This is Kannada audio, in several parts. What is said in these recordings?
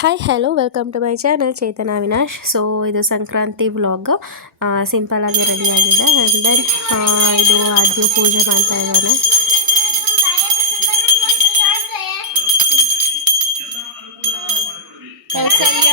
Hi hello welcome to my channel Chetana Avinash. So ಇದು ಸಂಕ್ರಾಂತಿ ವ್ಲಾಗ್. ಸಿಂಪಲ್ಲಾಗಿ ರೆಡಿಯಾಗಿದೆ. ಆ್ಯಂಡ್ ದೆನ್ ಇದು ಆದ್ಯು ಪೂಜೆ ಮಾಡ್ತಾ ಇದ್ದಾನೆ. ಕೌಸಲ್ಯ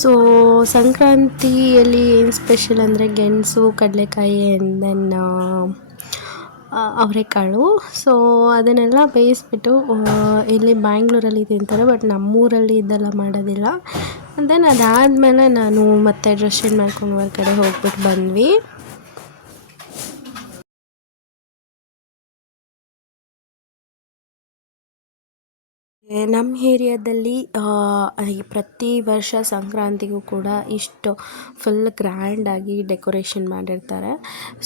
ಸೊ ಸಂಕ್ರಾಂತಿಯಲ್ಲಿ ಏನು ಸ್ಪೆಷಲ್ ಅಂದರೆ ಗೆಣಸು, ಕಡಲೆಕಾಯಿ ಆ್ಯಂಡ್ ದೆನ್ ಅವರೆಕಾಳು. ಸೊ ಅದನ್ನೆಲ್ಲ ಬೇಯಿಸ್ಬಿಟ್ಟು ಇಲ್ಲಿ ಬ್ಯಾಂಗ್ಳೂರಲ್ಲಿ ತಿಂತಾರೆ, ಬಟ್ ನಮ್ಮೂರಲ್ಲಿ ಇದೆಲ್ಲ ಮಾಡೋದಿಲ್ಲ. ಆ್ಯಂಡ್ ದೆನ್ ಅದಾದಮೇಲೆ ನಾನು ಮತ್ತೆ ಡ್ರೆಸ್ ಚೇಂಜ್ ಮಾಡ್ಕೊಂಡು ಹೊರಗಡೆ ಹೋಗ್ಬಿಟ್ಟು ಬಂದ್ವಿ. ನಮ್ಮ ಏರಿಯಾದಲ್ಲಿ ಪ್ರತಿ ವರ್ಷ ಸಂಕ್ರಾಂತಿಗೂ ಕೂಡ ಇಷ್ಟು ಫುಲ್ ಗ್ರ್ಯಾಂಡಾಗಿ ಡೆಕೋರೇಷನ್ ಮಾಡಿರ್ತಾರೆ.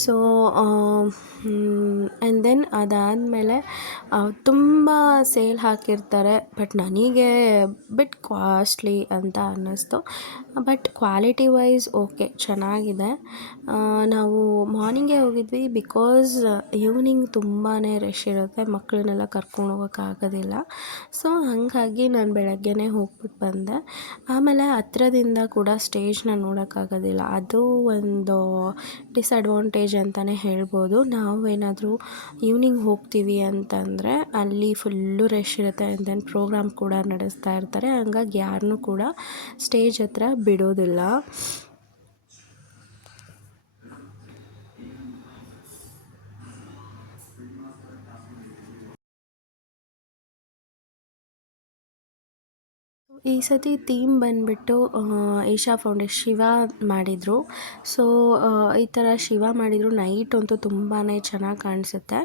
ಸೊ ಆ್ಯಂಡ್ ದೆನ್ ಅದಾದಮೇಲೆ ತುಂಬ ಸೇಲ್ ಹಾಕಿರ್ತಾರೆ, ಬಟ್ ನನಗೆ ಬಿಟ್ ಕಾಸ್ಟ್ಲಿ ಅಂತ ಅನ್ನಿಸ್ತು. ಬಟ್ ಕ್ವಾಲಿಟಿ ವೈಸ್ ಓಕೆ, ಚೆನ್ನಾಗಿದೆ. ನಾವು ಮಾರ್ನಿಂಗೇ ಹೋಗಿದ್ವಿ, ಬಿಕಾಸ್ ಈವ್ನಿಂಗ್ ತುಂಬಾ ರಶ್ ಇರುತ್ತೆ, ಮಕ್ಕಳನ್ನೆಲ್ಲ ಕರ್ಕೊಂಡು ಹೋಗೋಕ್ಕಾಗೋದಿಲ್ಲ. ಸೊ ಹಾಗಾಗಿ ನಾನು ಬೆಳಗ್ಗೆನೇ ಹೋಗ್ಬಿಟ್ಟು ಬಂದೆ. ಆಮೇಲೆ ಹತ್ರದಿಂದ ಕೂಡ ಸ್ಟೇಜ್ನ ನೋಡೋಕ್ಕಾಗೋದಿಲ್ಲ, ಅದು ಒಂದು ಡಿಸಡ್ವಾಂಟೇಜ್ ಅಂತಲೇ ಹೇಳ್ಬೋದು. ನಾವು ಏನಾದರೂ ಈವ್ನಿಂಗ್ ಹೋಗ್ತೀವಿ ಅಂತಂದರೆ ಅಲ್ಲಿ ಫುಲ್ಲು ರಶ್ ಇರುತ್ತೆ. ಆ್ಯಂಡ್ ದೆನ್ ಪ್ರೋಗ್ರಾಮ್ ಕೂಡ ನಡೆಸ್ತಾ ಇರ್ತಾರೆ, ಹಂಗಾಗಿ ಯಾರನ್ನೂ ಕೂಡ ಸ್ಟೇಜ್ ಹತ್ರ ಬಿಡೋದಿಲ್ಲ. ಈ ಸತಿ ಥೀಮ್ ಬಂದುಬಿಟ್ಟು ಈಶಾ ಫೌಂಡೇಶನ್ ಶಿವ ಮಾಡಿದರು. ಸೊ ಈ ಥರ ಶಿವ ಮಾಡಿದರು. ನೈಟ್ ಅಂತೂ ತುಂಬಾ ಚೆನ್ನಾಗಿ ಕಾಣಿಸುತ್ತೆ.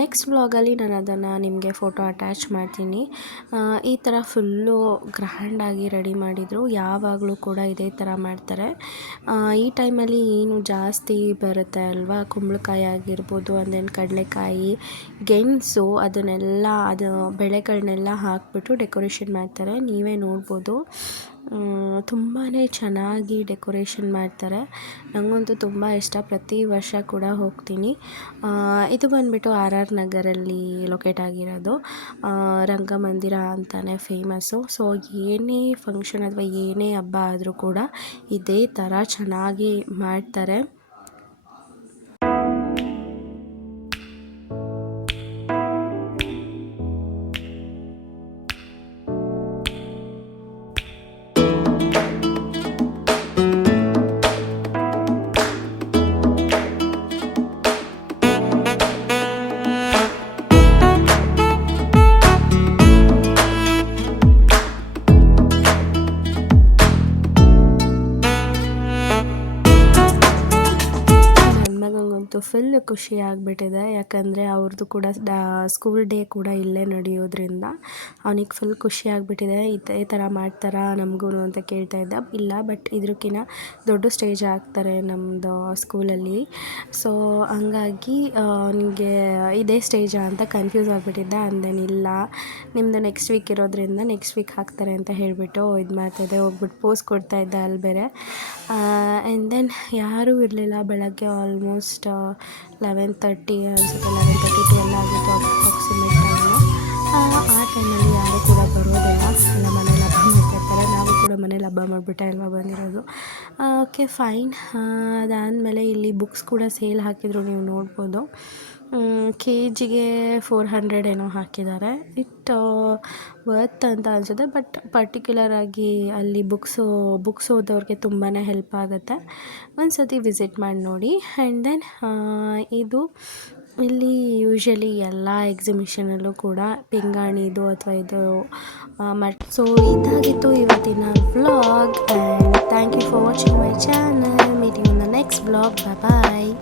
ನೆಕ್ಸ್ಟ್ ವ್ಲಾಗಲ್ಲಿ ನಾನು ಅದನ್ನು ನಿಮಗೆ ಫೋಟೋ ಅಟ್ಯಾಚ್ ಮಾಡ್ತೀನಿ. ಈ ಥರ ಫುಲ್ಲು ಗ್ರ್ಯಾಂಡಾಗಿ ರೆಡಿ ಮಾಡಿದರು. ಯಾವಾಗಲೂ ಕೂಡ ಇದೇ ಥರ ಮಾಡ್ತಾರೆ. ಈ ಟೈಮಲ್ಲಿ ಏನು ಜಾಸ್ತಿ ಬರುತ್ತೆ ಅಲ್ವಾ, ಕುಂಬಳಕಾಯಿ ಆಗಿರ್ಬೋದು, ಅಂದೇನು ಕಡಲೆಕಾಯಿ, ಗೆಣಸು, ಅದನ್ನೆಲ್ಲ ಅದು ಬೆಳೆಗಳನ್ನೆಲ್ಲ ಹಾಕಿಬಿಟ್ಟು ಡೆಕೋರೇಷನ್ ಮಾಡ್ತಾರೆ. ನೀವೇ ನೋಡ್ಬೋದು, ತುಂಬಾ ಚೆನ್ನಾಗಿ ಡೆಕೋರೇಷನ್ ಮಾಡ್ತಾರೆ. ನನಗಂತೂ ತುಂಬ ಇಷ್ಟ, ಪ್ರತಿ ವರ್ಷ ಕೂಡ ಹೋಗ್ತೀನಿ. ಇದು ಬಂದುಬಿಟ್ಟು RR ನಗರಲ್ಲಿ ಲೊಕೇಟ್ ಆಗಿರೋದು ರಂಗಮಂದಿರ ಅಂತಲೇ ಫೇಮಸ್ಸು. ಸೊ ಏನೇ ಫಂಕ್ಷನ್ ಅಥವಾ ಏನೇ ಹಬ್ಬ ಆದರೂ ಕೂಡ ಇದೇ ಥರ ಚೆನ್ನಾಗಿ ಮಾಡ್ತಾರೆ. ಫುಲ್ ಖುಷಿ ಆಗಿಬಿಟ್ಟಿದೆ, ಯಾಕಂದರೆ ಅವ್ರದ್ದು ಕೂಡ ಸ್ಕೂಲ್ ಡೇ ಕೂಡ ಇಲ್ಲೇ ನಡೆಯೋದ್ರಿಂದ ಅವನಿಗೆ ಫುಲ್ ಖುಷಿ ಆಗಿಬಿಟ್ಟಿದೆ. ಇದೇ ಥರ ಮಾಡ್ತಾರಾ ನಮಗೂ ಅಂತ ಕೇಳ್ತಾ ಇದ್ದ. ಇಲ್ಲ, ಬಟ್ ಇದಕ್ಕಿಂತ ದೊಡ್ಡ ಸ್ಟೇಜ್ ಹಾಕ್ತಾರೆ ನಮ್ಮದು ಸ್ಕೂಲಲ್ಲಿ. ಸೊ ಹಂಗಾಗಿ ಅವನಿಗೆ ಇದೇ ಸ್ಟೇಜಾ ಅಂತ ಕನ್ಫ್ಯೂಸ್ ಆಗಿಬಿಟ್ಟಿದ್ದ. ಅಂದೇನಿಲ್ಲ, ನಿಮ್ಮದು ನೆಕ್ಸ್ಟ್ ವೀಕ್ ಇರೋದ್ರಿಂದ ನೆಕ್ಸ್ಟ್ ವೀಕ್ ಹಾಕ್ತಾರೆ ಅಂತ ಹೇಳಿಬಿಟ್ಟು ಇದು ಮಾಡ್ತಾಯಿದ್ದೆ. ಹೋಗ್ಬಿಟ್ಟು ಪೋಸ್ ಕೊಡ್ತಾಯಿದ್ದ ಅಲ್ಲಿ ಬೇರೆ. ಆ್ಯಂಡ್ ದೆನ್ ಯಾರೂ ಇರಲಿಲ್ಲ. ಬೆಳಗ್ಗೆ ಆಲ್ಮೋಸ್ಟ್ 11:30 ಅನಿಸುತ್ತೆ, 11:30 12 ಆಗಿತ್ತು ಅಪ್ರಾಕ್ಸಿಮೇಟ್ ಟೈಮು. ಆ ಟೈಮಲ್ಲಿ ಯಾರೂ ಕೂಡ ಬರೋದಿಲ್ಲ, ಎಲ್ಲ ಮನೇಲಿ ಹಬ್ಬ ಮಾಡ್ತಿರ್ತಾರೆ. ನಾವು ಕೂಡ ಮನೇಲಿ ಹಬ್ಬ ಮಾಡಿಬಿಟ್ಟೆ ಅಲ್ವಾ ಬಂದಿರೋದು. Okay fine. ಅದಾದಮೇಲೆ ಇಲ್ಲಿ ಬುಕ್ಸ್ ಕೂಡ ಸೇಲ್ ಹಾಕಿದ್ರು, ನೀವು ನೋಡ್ಬೋದು. ಕೆ ಜಿಗೆ 400 ಏನೋ ಹಾಕಿದ್ದಾರೆ. ವರ್ತ್ ಅಂತ ಅನಿಸುತ್ತೆ. ಬಟ್ ಪರ್ಟಿಕ್ಯುಲರಾಗಿ ಅಲ್ಲಿ ಬುಕ್ಸ್ ಓದೋರಿಗೆ ತುಂಬಾ ಹೆಲ್ಪ್ ಆಗುತ್ತೆ. ಒಂದು ಸತಿ ವಿಸಿಟ್ ಮಾಡಿ ನೋಡಿ. ಆ್ಯಂಡ್ ದೆನ್ ಇಲ್ಲಿ ಯೂಶ್ವಲಿ ಎಲ್ಲ ಎಕ್ಸಿಬಿಷನಲ್ಲೂ ಕೂಡ ಪಿಂಗಾಣಿದು ಅಥವಾ ಇದು ಸೊ ಇದಾಗಿತ್ತು ಇವತ್ತಿನ vlog. And thank you for watching my channel. Meet you in the next vlog. Bye.